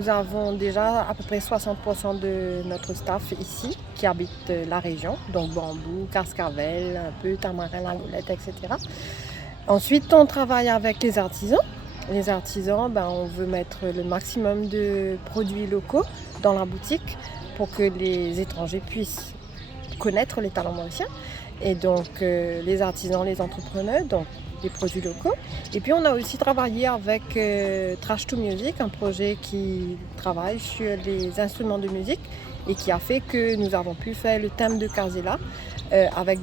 nous avons déjà à peu près 60% de notre staff ici qui habite la région, donc Bambou, Cascavel, un peu Tamarin, La Golette, etc. Ensuite, on travaille avec les artisans. Les artisans, on veut mettre le maximum de produits locaux dans la boutique pour que les étrangers puissent connaître les talents mauriciens. Et donc, les artisans, les entrepreneurs, donc des produits locaux. Et puis, on a aussi travaillé avec Trash to Music, un projet qui travaille sur les instruments de musique et qui a fait que nous avons pu faire le thème de Kazela avec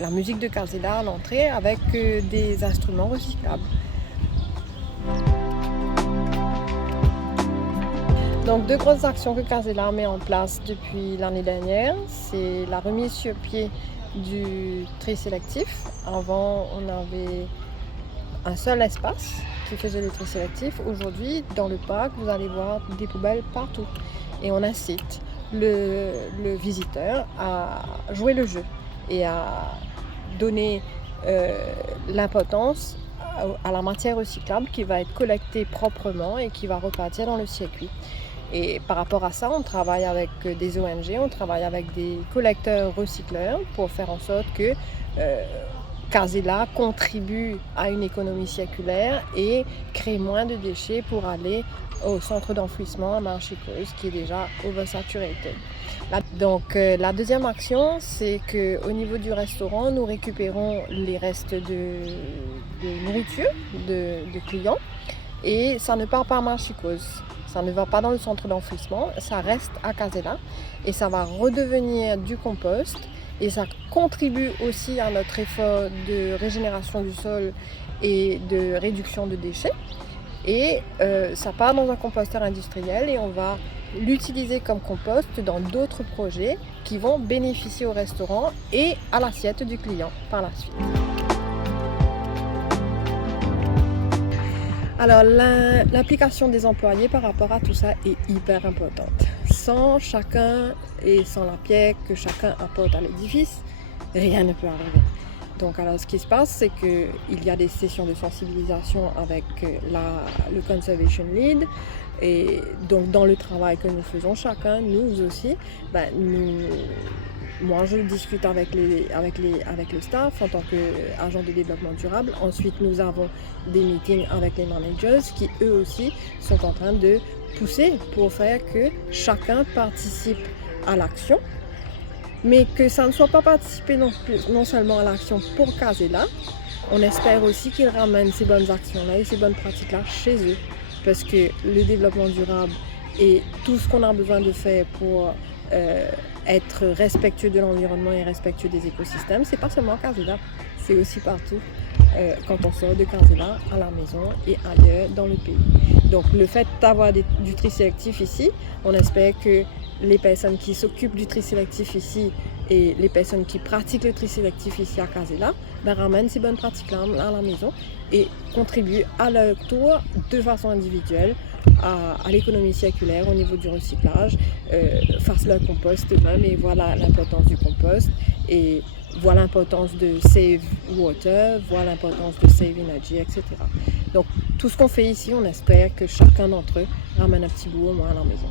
la musique de Kazela à l'entrée avec des instruments recyclables. Donc, deux grosses actions que Kazela met en place depuis l'année dernière, c'est la remise sur pied du tri sélectif. Avant, on avait un seul espace qui faisait le tri sélectif. Aujourd'hui, dans le parc, vous allez voir des poubelles partout. Et on incite le visiteur à jouer le jeu et à donner l'importance à la matière recyclable qui va être collectée proprement et qui va repartir dans le circuit. Et par rapport à ça, on travaille avec des ONG, on travaille avec des collecteurs recycleurs pour faire en sorte que Kazela contribue à une économie circulaire et crée moins de déchets pour aller au centre d'enfouissement à Marchicose qui est déjà oversaturated. Donc la deuxième action, c'est qu'au niveau du restaurant, nous récupérons les restes de nourriture de clients et ça ne part pas à Marchicose. Ça ne va pas dans le centre d'enfouissement, ça reste à Kazela et ça va redevenir du compost et ça contribue aussi à notre effort de régénération du sol et de réduction de déchets. Et ça part dans un composteur industriel et on va l'utiliser comme compost dans d'autres projets qui vont bénéficier au restaurant et à l'assiette du client par la suite. Alors, l'implication des employés par rapport à tout ça est hyper importante. Sans chacun et sans la pierre que chacun apporte à l'édifice, rien ne peut arriver. Donc, alors, ce qui se passe, c'est qu'il y a des sessions de sensibilisation avec le Conservation Lead. Et donc, dans le travail que nous faisons chacun, nous aussi, moi, je discute avec le staff en tant qu'agent de développement durable. Ensuite, nous avons des meetings avec les managers qui, eux aussi, sont en train de pousser pour faire que chacun participe à l'action, mais que ça ne soit pas participer non seulement à l'action pour Kazela. On espère aussi qu'ils ramènent ces bonnes actions-là et ces bonnes pratiques-là chez eux, parce que le développement durable et tout ce qu'on a besoin de faire pour être respectueux de l'environnement et respectueux des écosystèmes, c'est pas seulement Kazela, c'est aussi partout quand on sort de Kazela à la maison et ailleurs dans le pays. Donc le fait d'avoir du tri sélectif ici, on espère que les personnes qui s'occupent du tri sélectif ici et les personnes qui pratiquent le tri sélectif ici à Kazela ramènent ces bonnes pratiques-là à la maison et contribuent à leur tour de façon individuelle à l'économie circulaire au niveau du recyclage, fassent leur compost eux-mêmes et voilà l'importance du compost et voilà l'importance de save water, voilà l'importance de save energy, etc. Donc tout ce qu'on fait ici, on espère que chacun d'entre eux ramène un petit bout au moins à la maison.